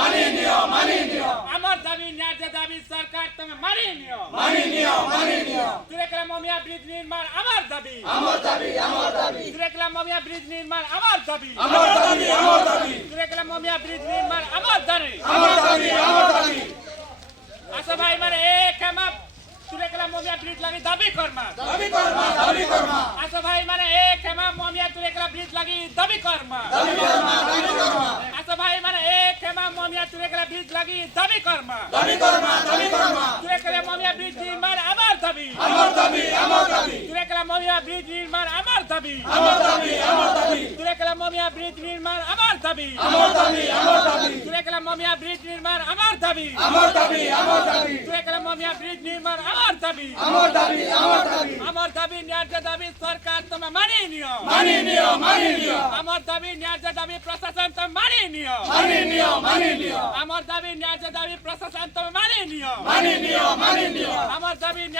মানি নিও মানি নিও আমার দাবি ন্যায্য দাবি সরকার তুমি মানি নিও মানি নিও মানি নিও তুরেকেলা মমিয়া ব্রিজ নির্মাণ আমার দাবি আমার দাবি আমার দাবি তুরেকেলা মমিয়া ব্রিজ নির্মাণ আমার দাবি আমার দাবি আমার দাবি তুরেকেলা মমিয়া ব্রিজ নির্মাণ আমার দাবি আমার দাবি আমার দাবি আচ্ছা ভাই মানে এক হেমা তুরেকেলা মমিয়া ব্রিজ লাগি দাবি করমা দাবি করমা দাবি করমা আচ্ছা ভাই মানে এক হেমা মমিয়া তুরেকেলা ব্রিজ লাগি দাবি করমা দাবি করমা দাবি করমা আচ্ছা ভাই মানে এক হেমা মমিয়া তুরেকেলা ব্রিজ লাগি দাবি করমা দাবি করমা দাবি করমা তুরেকেলা মমিয়া ব্রিজ নির্মাণ আমার দাবি আমার দাবি আমার দাবি তুরেকেলা মমিয়া ব্রিজ নির্মাণ আমার দাবি আমার দাবি আমার দাবি তুরেকেলা মমিয়া ব্রিজ নির্মাণ আমার দাবি আমার দাবি আমার দাবি তুরেকেলা মমিয়া ব্রিজ নির্মাণ আমার দাবি আমার দাবি আমার দাবি তুরেকেলা মমিয়া ব্রিজ নির্মাণ আমার দাবি আমার দাবি আমার দাবি আমার দাবি ন্যায্য দাবি সরকার তুমি মানি নিও মানি নিও মানি নিও আমার দাবি ন্যায্য দাবি প্রশাসন তুমি মানি নিও মানি নিও মানি নিও আমার দাবি ন্যায্য দাবি প্রশাসন তুমি মানি নিও মানি নিও মানি নিও আমার দাবি